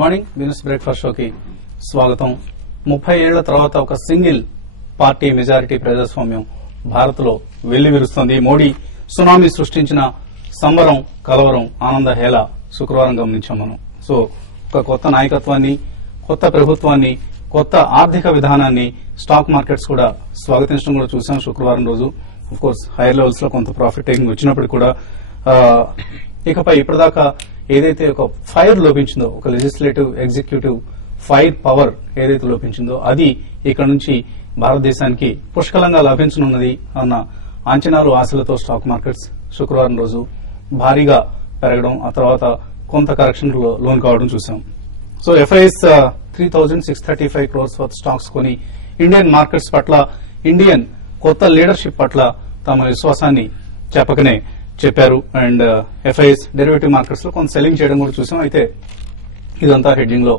Morning business breakfast షోకి స్వాగతం. 30 ఏళ్ల తర్వాత ఒక సింగిల్ పార్టీ మెజారిటీ ప్రజాస్వామ్యం భారత్ లో వెల్లివిరుస్తోంది. మోడీ సునామీ సృష్టించిన సంబరం, కలవరం, ఆనంద హేళ శుక్రవారం గమనించాం మనం. సో ఒక కొత్త నాయకత్వాన్ని, కొత్త ప్రభుత్వాన్ని, కొత్త ఆర్థిక విధానాన్ని స్టాక్ మార్కెట్స్ కూడా స్వాగతించడం కూడా చూసాం శుక్రవారం రోజు. ఆఫ్ కోర్స్ హైయర్ లెవెల్స్ లో కొంత ప్రాఫిట్ టేకింగ్ వచ్చినప్పుడు కూడా ఇకపై ఇప్పటిదాకా ఏదైతే ఒక ఫైర్ లోపించిందో, ఒక లెజిస్లేటివ్ ఎగ్జిక్యూటివ్ ఫైర్ పవర్ ఏదైతే లోపించిందో అది ఇక్కడ నుంచి భారతదేశానికి పుష్కలంగా లభించనున్నది అన్న అంచనాలు, ఆశలతో స్టాక్ మార్కెట్స్ శుక్రవారం రోజు భారీగా పెరగడం, ఆ తర్వాత కొంత కరెక్షన్ లోన్ కావడం చూసాం. So FIIs 3635 crores worth stocks కొని ఇండియన్ మార్కెట్స్ పట్ల, ఇండియన్ కొత్త లీడర్షిప్ పట్ల తమ విశ్వాసాన్ని చెప్పకనే చెప్పారు. అండ్ ఎఫ్ఐఎస్ డెరివేటివ్ మార్కెట్స్ లో కొంత సెల్లింగ్ చేయడం కూడా చూసాం. అయితే ఇదంతా హెడ్జింగ్ లో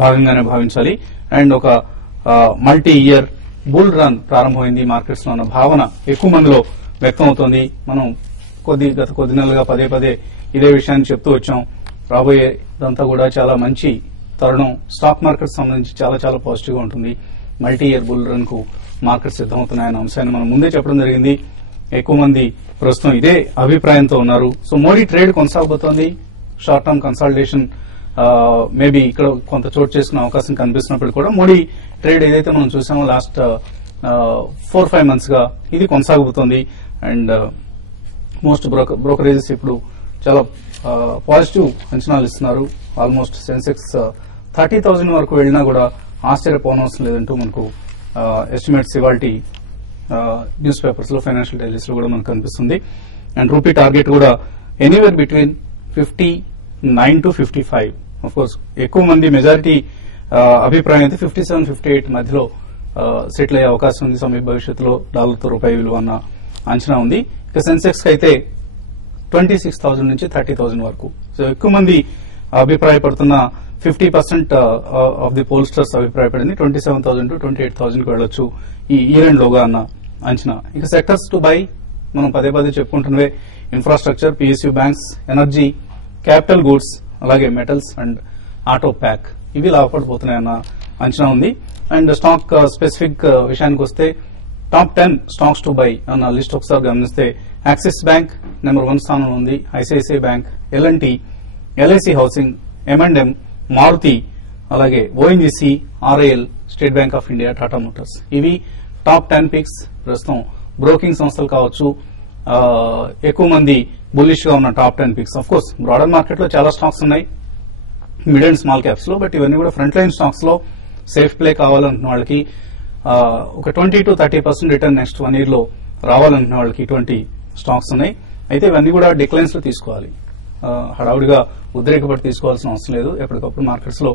భాగంగానే భావించాలి. అండ్ ఒక మల్టీ ఇయర్ బుల్ రన్ ప్రారంభమైంది మార్కెట్స్ లో అన్న భావన ఎక్కువ మందిలో వ్యక్తం అవుతోంది. మనం గత కొద్ది నెలలుగా పదే పదే ఇదే విషయాన్ని చెప్తూ వచ్చాం. రాబోయే ఇదంతా కూడా చాలా మంచి తరుణం, స్టాక్ మార్కెట్ సంబంధించి చాలా చాలా పాజిటివ్ గా ఉంటుంది. మల్టీ ఇయర్ బుల్ రన్ కు మార్కెట్ సిద్దమవుతున్నాయన్న అంశాన్ని మనం ముందే చెప్పడం జరిగింది. ఎక్కువ మంది ప్రస్తుతం ఇదే అభిప్రాయంతో ఉన్నారు. సో మోడీ ట్రేడ్ కొనసాగబోతోంది. షార్ట్ టర్మ్ కన్సాలిడేషన్ మేబీ ఇక్కడ కొంత చోటు చేసుకునే అవకాశం కనిపిస్తున్నప్పుడు కూడా మోడీ ట్రేడ్ ఏదైతే మనం చూసామో లాస్ట్ 4-5 months గా ఇది కొనసాగబోతోంది. అండ్ మోస్ట్ బ్రోకరేజెస్ ఇప్పుడు చాలా పాజిటివ్ అంచనాలు ఇస్తున్నారు. ఆల్మోస్ట్ సెన్సెక్స్ 30,000 వరకు వెళ్లినా కూడా ఆశ్చర్యపోనవసరం లేదంటూ మనకు ఎస్టిమేట్స్ ఇవాల్టి న్యూస్ పేపర్స్ లో, ఫైనాన్షియల్ డైలీస్ లో కూడా మనకు కనిపిస్తుంది. అండ్ రూపీ టార్గెట్ కూడా anywhere between 59 to 55. Of course ఎక్కువ మంది మెజారిటీ అభిప్రాయం అయితే 57-58 మధ్యలో సెటిల్ అయ్యే అవకాశం ఉంది సమీప భవిష్యత్తులో డాలర్తో రూపాయి విలువ అన్న అంచనా ఉంది. ఇక సెన్సెక్స్ కి అయితే 26,000 నుంచి 30,000 వరకు. సో ఎక్కువ మంది అభిప్రాయపడుతున్న 50% ఆఫ్ ది పోల్స్టర్స్ అభిప్రాయపడింది 27,000 to 28,000 కి వెళ్లొచ్చు ఈ ఇయర్ లోగా అన్న అంచనా. ఇక సెక్టర్స్ టు బై మనం పదే పదే చెప్పుకుంటున్నవే infrastructure, PSU banks, energy, capital goods, అలాగే మెటల్స్ అండ్ ఆటో ప్యాక్ ఇవి లాభపడిపోతున్నాయన్న అంచనా ఉంది. అండ్ స్టాక్ స్పెసిఫిక్ విషయానికి వస్తే టాప్ 10 స్టాక్స్ టు బై అన్న లిస్ట్ ఒకసారి గమనిస్తే యాక్సిస్ బ్యాంక్ నెంబర్ 1 స్థానంలో ఉంది. ICICI Bank, LNT, LIC Housing, M&M, Maruti, అలాగే ONGC, RIL, State Bank of India, Tata Motors ఇవి టాప్ 10 పిక్స్. ప్రస్తుతం బ్రోకింగ్ సంస్థలు కావచ్చు ఎక్కువ మంది బుల్లిష్ గా ఉన్న top 10 picks. Of course broader market లో చాలా స్టాక్స్ ఉన్నాయి మిడ్ అండ్ స్మాల్ క్యాప్స్ లో, బట్ ఇవన్నీ కూడా ఫ్రంట్ లైన్ స్టాక్స్ లో సేఫ్ ప్లే కావాలనుకున్న వాళ్ళకి ఒక 20 to 30% రిటర్న్ నెక్స్ట్ 1 year లో రావాలనుకున్న వాళ్ళకి ఇటువంటి స్టాక్స్ ఉన్నాయి. అయితే ఇవన్నీ కూడా డిక్లైన్స్ లో తీసుకోవాలి. హడావుడిగా ఉద్రేకపడి తీసుకోవాల్సిన అవసరం లేదు. ఎప్పటికప్పుడు మార్కెట్స్ లో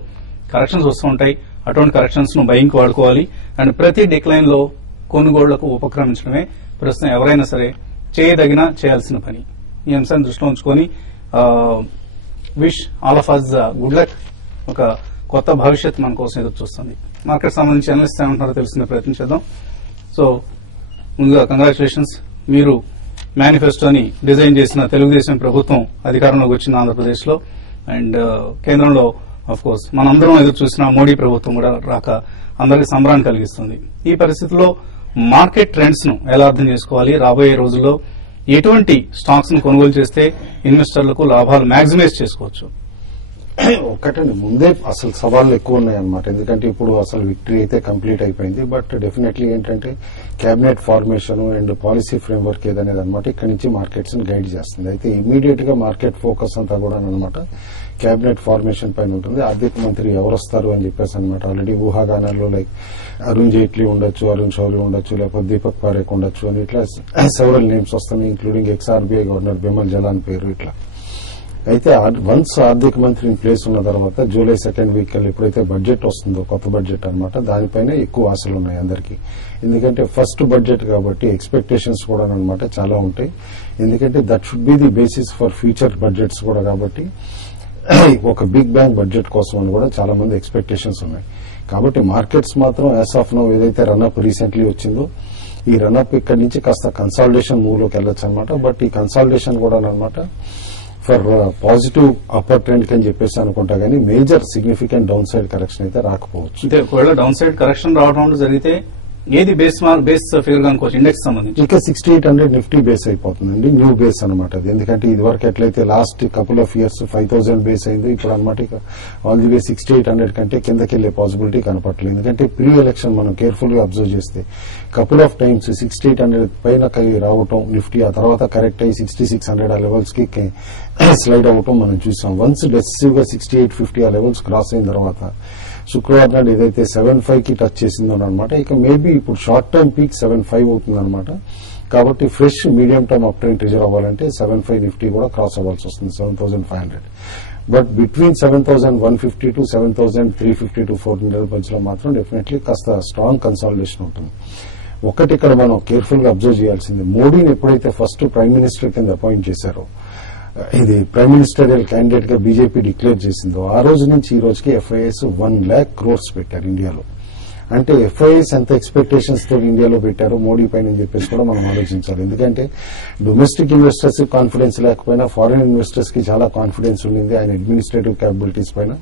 కరెక్షన్స్ వస్తూ ఉంటాయి. అటువంటి కరెక్షన్స్ ను బయింగ్ కు వాడుకోవాలి. అండ్ ప్రతి డిక్లైన్ లో కొనుగోళ్లకు ఉపక్రమించడమే ప్రస్తుతం ఎవరైనా సరే చేయాల్సిన పని. ఈ అంశాన్ని దృష్టిలో ఉంచుకొని wish all of us good luck. ఒక కొత్త భవిష్యత్ మన కోసం ఎదురు చూస్తుంది. మార్కెట్ సంబంధించి అనలిస్ట్ ఏమంటారో తెలుసుకునే ప్రయత్నం చేద్దాం. సో ముందుగా కంగ్రాచులేషన్స్, మీరు మేనిఫెస్టోని డిజైన్ చేసిన తెలుగుదేశం ప్రభుత్వం అధికారంలోకి వచ్చిన ఆంధ్రప్రదేశ్ లో, అండ్ కేంద్రంలో ఆఫ్ కోర్స్ మనందరం ఎదురు చూసిన మోడీ ప్రభుత్వం కూడా రాక అందరికీ సంబరాన్ని కలిగిస్తుంది. ఈ పరిస్థితుల్లో మార్కెట్ ట్రెండ్స్ ను ఎలా అర్థం చేసుకోవాలి, రాబోయే రోజుల్లో ఎటువంటి స్టాక్స్ ను కొనుగోలు చేస్తే ఇన్వెస్టర్లకు లాభాలు మాక్సిమైజ్ చేసుకోవచ్చు? ఒక్కటండి, ముందే అసలు సవాళ్లు ఎక్కువ ఉన్నాయన్నమాట. ఎందుకంటే ఇప్పుడు అసలు విక్టరీ అయితే కంప్లీట్ అయిపోయింది. బట్ డెఫినెట్లీ ఏంటంటే cabinet formation and policy framework ఏదనేది అనమాట ఇక్కడ నుంచి మార్కెట్స్ ని గైడ్ చేస్తుంది. అయితే ఇమీడియట్ గా మార్కెట్ ఫోకస్ అంతా కూడా అనమాట కేబినెట్ ఫార్మేషన్ పైన ఉంటుంది. ఆర్థిక మంత్రి ఎవరు వస్తారు అని చెప్పేసి అనమాట ఆల్రెడీ ఊహాగానాల్లో లైక్ అరుణ్ జైట్లీ ఉండొచ్చు, అరుణ్ షౌరి ఉండొచ్చు, లేకపోతే దీపక్ పారేఖ్ ఉండొచ్చు అని ఇట్లా సెవరల్ నేమ్స్ వస్తున్నాయి, ఇంక్లూడింగ్ ఎక్స్ఆర్బీఐ గవర్నర్ బిమల్ జలాన్ పేరు ఇట్లా. అయితే వన్స్ ఆర్థిక మంత్రి ఇన్ ప్లేస్ ఉన్న తర్వాత జూలై 2nd week ఎప్పుడైతే బడ్జెట్ వస్తుందో, కొత్త బడ్జెట్ అనమాట, దానిపైన ఎక్కువ ఆశలు ఉన్నాయి అందరికీ. ఎందుకంటే ఫస్ట్ బడ్జెట్ కాబట్టి ఎక్స్పెక్టేషన్స్ కూడా అనమాట చాలా ఉంటాయి. ఎందుకంటే that should be the basis for future budgets కూడా కాబట్టి ఒక బిగ్ బ్యాంగ్ బడ్జెట్ కోసం అని కూడా చాలా మంది ఎక్స్పెక్టేషన్స్ ఉన్నాయి. కాబట్టి మార్కెట్స్ మాత్రం యాజ్ ఆఫ్ నౌ ఏదైతే రన్అప్ రీసెంట్లీ వచ్చిందో ఈ రన్అప్ ఇక్కడి నుంచి కాస్త కన్సాలిడేషన్ మూవ్ లోకి వెళ్ళొచ్చు అనమాట. బట్ ఈ కన్సాలిడేషన్ కూడా అనమాట ఫర్ పాజిటివ్ అప్పర్ ట్రెండ్ అని చెప్పేసి అనుకుంటా గానీ major significant down side correction అయితే రాకపోవచ్చు. అంటే ఒకవేళ డౌన్ సైడ్ కరెక్షన్ రావడం జరిగితే ఏది బేస్ ఫిగర్ గా అనుకోవచ్చు ఇండెక్స్ సంబంధించి? ఇంకా 6800 నిఫ్టీ బేస్ అయిపోతుందండి, న్యూ బేస్ అనమాట అది. ఎందుకంటే ఇది వరకు ఎట్లయితే last couple of years 5000 base అయిందో ఇప్పుడు అనమాట ఇక ఆల్ ది వే 6800 కంటే కిందకి వెళ్లే పాసిబిలిటీ కనపడలేదు. ఎందుకంటే ప్రీ ఎలక్షన్ మనం కేర్ఫుల్ గా అబ్జర్వ్ చేస్తే కపుల్ ఆఫ్ టైమ్స్ 6800 పైన రావటం నిఫ్టీ, ఆ తర్వాత కరెక్ట్ అయ్యి 6600 ఆ లెవెల్స్ కి స్లైడ్ అవ్వటం మనం చూసాం. వన్స్ డెసిసివ్ గా 6850 ఆ లెవెల్స్ క్రాస్ అయిన తర్వాత శుక్రవారం నాడు ఏదైతే 75 కి టచ్ చేసిందో అనమాట, ఇక మేబీ ఇప్పుడు షార్ట్ టర్మ్ పీక్ 75 అవుతుంది అనమాట. కాబట్టి fresh medium term up trend trigger అవ్వాలంటే 75 నిఫ్టీ కూడా క్రాస్ అవ్వాల్సి వస్తుంది 7500. బట్ బిట్వీన్ 7150 టు 7350 టు 400 మధ్యలో మాత్రం డెఫినెట్లీ కాస్త స్ట్రాంగ్ కన్సాలిడేషన్ ఉంటుంది. ఒకటి ఇక్కడ మనం కేర్ఫుల్ గా అబ్జర్వ్ చేయాల్సింది, మోడీని ఎప్పుడైతే ఫస్ట్ ప్రైమ్ మినిస్టర్ కింద అపాయింట్ చేశారో, ఇది ప్రైమ్ మినిస్టరియల్ క్యాండిడేట్ గా బీజేపీ డిక్లేర్ చేసిందో ఆ రోజు నుంచి ఈ రోజుకి ఎఫ్ఐఎస్ 1 lakh crores పెట్టారు ఇండియాలో. అంటే ఎఫ్ఐఎస్ ఎంత ఎక్స్పెక్టేషన్స్ తో ఇండియాలో పెట్టారో మోడీ పైన చెప్పేసి కూడా మనం ఆలోచించాలి. ఎందుకంటే డొమెస్టిక్ ఇన్వెస్టర్స్ కి కాన్ఫిడెన్స్ లేకపోయినా ఫారిన్ ఇన్వెస్టర్స్ కి చాలా కాన్ఫిడెన్స్ ఉండింది ఆయన అడ్మినిస్ట్రేటివ్ క్యాపబిలిటీస్ పైన.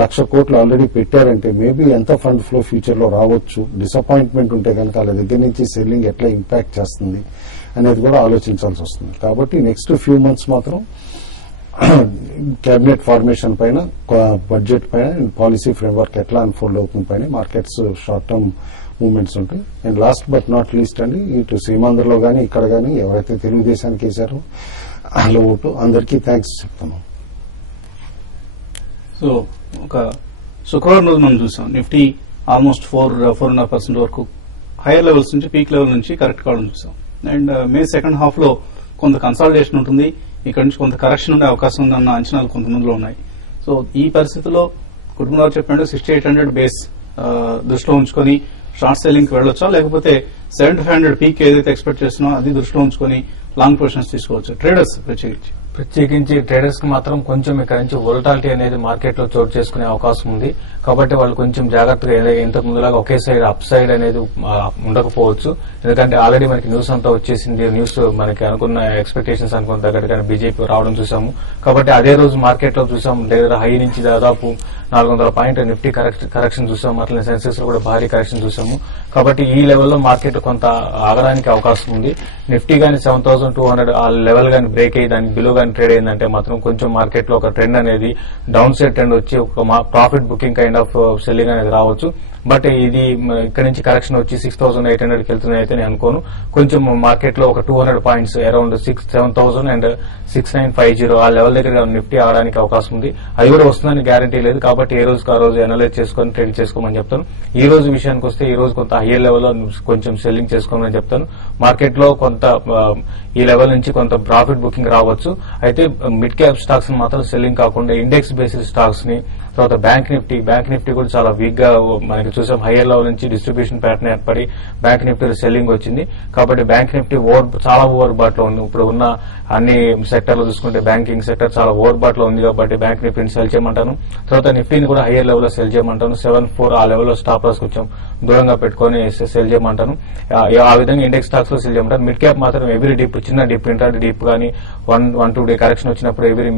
1,00,000 కోట్లు ఆల్రెడీ పెట్టారంటే మేబీ ఎంత ఫండ్ ఫ్లో ఫ్యూచర్ లో రావచ్చు, డిసప్పాయింట్మెంట్ ఉంటే కనుక వాళ్ళ దగ్గర నుంచి సెల్లింగ్ ఎట్లా ఇంపాక్ట్ చేస్తుంది అనేది కూడా ఆలోచించాల్సి వస్తుంది. కాబట్టి నెక్స్ట్ ఫ్యూ మంత్స్ మాత్రం క్యాబినెట్ ఫార్మేషన్ పైన, బడ్జెట్ పైన అండ్ పాలసీ ఫ్రేమ్వర్క్ ఎట్లా అన్ఫోల్డ్ అవుతుంది పైన మార్కెట్స్ షార్ట్ టర్మ్ మూవ్మెంట్స్ ఉంటాయి. And last but not least అండి, ఇటు సీమాంధ్రలో గానీ ఇక్కడ గానీ ఎవరైతే తెలుగుదేశానికి వేశారో వాళ్ళ ఓటు అందరికీ థ్యాంక్స్ చెప్తున్నాం. సో ఒక శుక్రవారం రోజు మనం చూసాం నిఫ్టీ ఆల్మోస్ట్ 4.5% వరకు హైయర్ లెవెల్స్ నుంచి పీక్ లెవెల్ నుంచి కరెక్ట్ కావడం చూసాం. అండ్ మే సెకండ్ హాఫ్ లో కొంత కన్సాలిడేషన్ ఉంటుంది, ఇక్కడ నుంచి కొంత కరెక్షన్ ఉండే అవకాశం ఉందన్న అంచనాలు కొంతమందిలో ఉన్నాయి. సో ఈ పరిస్థితిలో కుటుంబాలు చెప్పినట్టు 6800 బేస్ దృష్టిలో ఉంచుకొని షార్ట్ సెల్లింగ్ కి వెళ్ళొచ్చా, లేకపోతే 7500 పీక్ ఏదైతే ఎక్స్పెక్ట్ చేస్తున్నా అది దృష్టిలో ఉంచుకొని లాంగ్ పొజిషన్స్ తీసుకోవచ్చు ట్రేడర్స్ ప్రత్యేకించి ట్రేడర్స్ కి మాత్రం కొంచెం ఇక్కడ నుంచి వోలటాలిటీ అనేది మార్కెట్ లో చోటు చేసుకునే అవకాశం ఉంది. కాబట్టి వాళ్ళు కొంచెం జాగ్రత్తగా ఇంతకు ముందులాగా ఒకే సైడ్ అప్ సైడ్ అనేది ఉండకపోవచ్చు. ఎందుకంటే ఆల్రెడీ మనకి న్యూస్ అంతా వచ్చేసింది, న్యూస్ మనకి అనుకున్న ఎక్స్పెక్టేషన్స్ అనుకున్న తగ్గట్టుగా బీజేపీ రావడం చూసాము. కాబట్టి అదే రోజు మార్కెట్ లో చూసాం లేదా హై నుంచి దాదాపు 400 పాయింట్ నిఫ్టీ కరెక్షన్ చూసాము, అట్లనే సెన్సెక్స్ లో కూడా భారీ కరెక్షన్ చూసాము. కాబట్టి ఈ లెవెల్లో మార్కెట్ కొంత ఆగడానికి అవకాశం ఉంది. నిఫ్టీ గానీ 7200 ఆ లెవెల్ గానీ బ్రేక్ అయ్యి దానికి బిలో గానీ ట్రేడ్ అయిందంటే మాత్రం కొంచెం మార్కెట్ లో ఒక ట్రెండ్ అనేది డౌన్ సైడ్ ట్రెండ్ వచ్చి ఒక profit booking kind of selling అనేది రావచ్చు. బట్ ఇది ఇక్కడ నుంచి కరెక్షన్ వచ్చి 6800 కి వెళ్తుంది అయితే నేను అనుకోను. కొంచెం మార్కెట్ లో ఒక 200 పాయింట్స్ అరౌండ్ 7000 అండ్ 6950 ఆ లెవెల్ దగ్గర నిఫ్టీ ఆడడానికి అవకాశం ఉంది. అది కూడా వస్తుందని గ్యారంటీ లేదు. కాబట్టి ఏ రోజుకి ఆ రోజు అనలైజ్ చేసుకొని ట్రేడ్ చేసుకోమని చెప్తాను. ఈ రోజు విషయానికి వస్తే ఈ రోజు కొంత హైయర్ లెవెల్లో కొంచెం సెల్లింగ్ చేసుకోమని చెప్తాను. మార్కెట్ లో కొంత ఈ లెవెల్ నుంచి కొంత ప్రాఫిట్ బుకింగ్ రావచ్చు. అయితే మిడ్ క్యాప్ స్టాక్స్ మాత్రం సెల్లింగ్ కాకుండా ఇండెక్స్ బేసిస్ స్టాక్స్ ని, తర్వాత బ్యాంక్ నిఫ్టీ కూడా చాలా వీక్ గా మనకి చూసాం. హైయర్ లెవెల్ నుంచి డిస్ట్రిబ్యూషన్ ప్యాటర్న్ ఏర్పడి బ్యాంక్ నిఫ్టీ సెల్లింగ్ వచ్చింది. కాబట్టి బ్యాంక్ నిఫ్టీ చాలా ఓవర్ బాట్ లో ఉంది. ఇప్పుడు ఉన్న అన్ని సెక్టర్ లో చూసుకుంటే బ్యాంకింగ్ సెక్టర్ చాలా ఓవర్ బాట్ లో ఉంది. కాబట్టి బ్యాంక్ నిఫ్టీని సెల్ చేయమంటాను. తర్వాత నిఫ్టీని కూడా హైయర్ లెవెల్ లో సెల్ చేయమంటాను. 74 ఆ లెవెల్ లో స్టాప్ లాస్ కొంచెం దూరంగా పెట్టుకుని సెల్ చేయమంటాను. ఆ విధంగా ఇండెక్స్ స్టాక్స్ లో సెల్ చేయమంటాను. మిడ్ క్యాప్ మాత్రం ఎవ్రీ డిప్, చిన్న డిప్, ఇంటర్ డిప్ గానీ 1-2 డే కరెక్షన్ వచ్చినప్పుడు ఎవ్రీ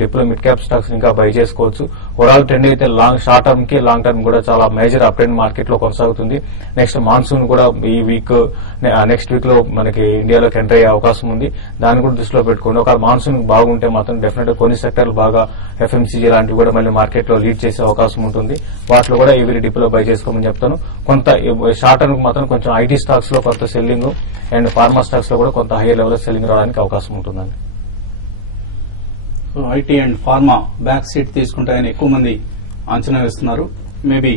డిప్ లో మిడ్ క్యాప్ స్టాక్స్ ఇంకా బై చేసుకోవచ్చు. ఓవరాల్ ట్రెండ్ అయితే షార్ట్ టర్మ్ కి లాంగ్ టర్మ్ కూడా చాలా మేజర్ అప్ ట్రెండ్ మార్కెట్ లో కొనసాగుతుంది. నెక్స్ట్ మాన్సూన్ కూడా ఈ వీక్ నెక్స్ట్ వీక్ లో మనకి ఇండియాలోకి ఎంటర్ అయ్యే అవకాశం ఉంది. దాన్ని కూడా దృష్టిలో పెట్టుకోండి. ఒక మాన్సూన్ బాగుంటే మాత్రం డెఫినెట్ గా కొన్ని సెక్టర్లు బాగా ఎఫ్ఎంసీజీ లాంటివి కూడా మళ్ళీ మార్కెట్ లో లీడ్ చేసే అవకాశం ఉంటుంది. వాటిలో కూడా ఎవరీ డిప్ లో బై చేసుకోమని చెప్తాను. కొంత షార్ట్ టర్మ్ మాత్రం కొంచెం ఐటీ స్టాక్స్ లో కొంత సెల్లింగ్ అండ్ ఫార్మా స్టాక్స్ లో కూడా కొంత హైయర్ లెవెల్ లో సెల్లింగ్ రావడానికి అవకాశం ఉంటుందండి. IT and pharma back seat తీసుకుంటాయని ఎక్కువ మంది అంచనా వేస్తున్నారు. మేబీ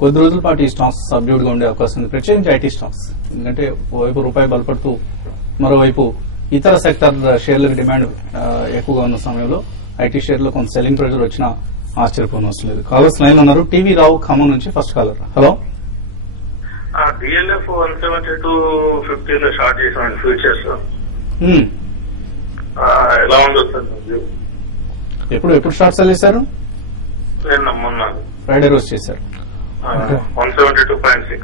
కొద్ది రోజుల పాటు ఈ స్టాక్స్ సబ్డ్యూడ్ గా ఉండే అవకాశం ఉంది, ప్రత్యేకించి ఐటీ స్టాక్స్. ఎందుకంటే ఓవైపు రూపాయి బలపడుతూ మరోవైపు ఇతర సెక్టర్ షేర్లకు డిమాండ్ ఎక్కువగా ఉన్న సమయంలో ఐటీ షేర్లో కొంత సెల్లింగ్ ప్రెజర్ వచ్చినా ఆశ్చర్యపోనవసరం లేదు. కాలర్స్ లైన్ ఉన్నారు. టీవీ రావు ఖమ్మం నుంచి ఫస్ట్ కాలర్. హలో. డిఎల్ఎఫ్ 172.50 లో షార్ట్ చేసామండి ఫ్యూచర్స్. ఎలా ఉందో సార్? ఎప్పుడు షార్ట్ సెల్ చేశారు? మొన్న ఫ్రైడే రోజు చేశారు. 172.6.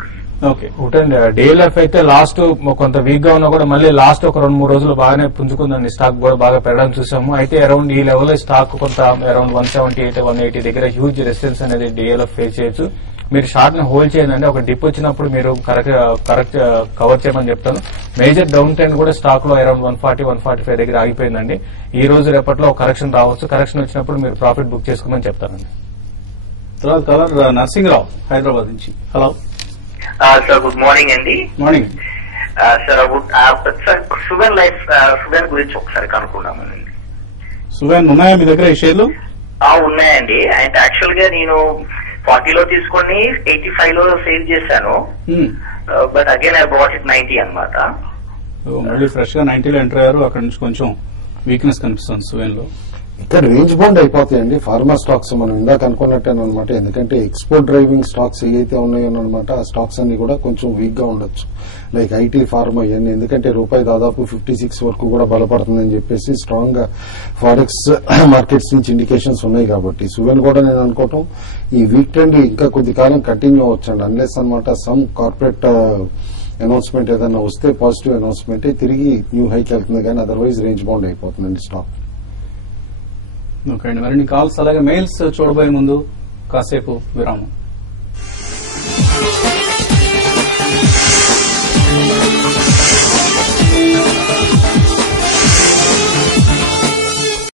ఓకే ఒకటండి డిఎల్ఎఫ్ అయితే లాస్ట్ కొంత వీక్ గా ఉన్నా కూడా మళ్ళీ లాస్ట్ ఒక 2-3 రోజులు బాగానే పుంజుకుందండి. స్టాక్ కూడా బాగా పెరగడం చూసాము. అయితే అరౌండ్ ఈ లెవెల్ స్టాక్ కొంత అరౌండ్ 178-180 దగ్గర హ్యూజ్ రెసిస్టెన్స్ అనేది డిఎల్ఎఫ్ ఫేస్ చేయొచ్చు. మీరు షార్ట్ ని హోల్డ్ చేయండి. ఒక డిప్ వచ్చినప్పుడు మీరు కరెక్ట్ కవర్ చేయమని చెప్తాను. మేజర్ డౌన్ ట్రెండ్ కూడా స్టాక్ లో అరౌండ్ 140-145 దగ్గర ఆగిపోయిందండి. ఈ రోజు రేపట్లో కరెక్షన్ రావచ్చు. కరెక్షన్ వచ్చినప్పుడు మీరు ప్రాఫిట్ బుక్ చేసుకోమని చెప్తానండి. తర్వాత కలర్ నరసింహరావు హైదరాబాద్ నుంచి. హలో సార్, గుడ్ మార్నింగ్ అండి. Morning sir, sir Suven life Suven గురించి ఒకసారి కనుక్కున్నామండి. సువెన్ ఉన్నాయా మీ దగ్గర ఈ షేర్లు? ఉన్నాయండి. అండ్ యాక్చువల్ గా నేను 40లో తీసుకొని 85 లో సేల్ చేశాను. But again I bought it 90 అనమాట. మళ్ళీ ఫ్రెష్ గా 90లో ఎంటర్ అయ్యారు. అక్కడ నుంచి కొంచెం వీక్నెస్ కనిపిస్తుంది సువెన్ లో. ఇక్కడ రేంజ్ బౌండ్ అయిపోతాయండి ఫార్మా స్టాక్స్. మనం ఇందాక అనుకున్నట్టేనమాట. ఎందుకంటే ఎక్స్పోర్ట్ డ్రైవింగ్ స్టాక్స్ ఏవైతే ఉన్నాయో అనమాట, ఆ స్టాక్స్ అన్ని కూడా కొంచెం వీక్ గా ఉండొచ్చు. లైక్ ఐటీ, ఫార్మా ఇవన్నీ. ఎందుకంటే రూపాయి దాదాపు 56 వరకు కూడా బలపడుతుందని చెప్పేసి స్ట్రాంగ్ గా ఫారెక్స్ మార్కెట్స్ నుంచి ఇండికేషన్స్ ఉన్నాయి కాబట్టి సువెన్ కూడా నేను అనుకోవటం ఈ వీక్ ట్రెండ్ ఇంకా కొద్ది కాలం కంటిన్యూ అవ్వచ్చండి. అన్లెస్ అనమాట సమ్ కార్పొరేట్ అనౌన్స్మెంట్ ఏదైనా వస్తే, పాజిటివ్ అనౌన్స్మెంట్ తిరిగి న్యూ హైక్ వెళ్తుంది. కానీ అదర్వైజ్ రేంజ్ బౌండ్ అయిపోతుందండి స్టాక్. ఓకే అండి. మరిన్ని కాల్స్ అలాగే మెయిల్స్ చూడబోయే ముందు కాసేపు విరామం.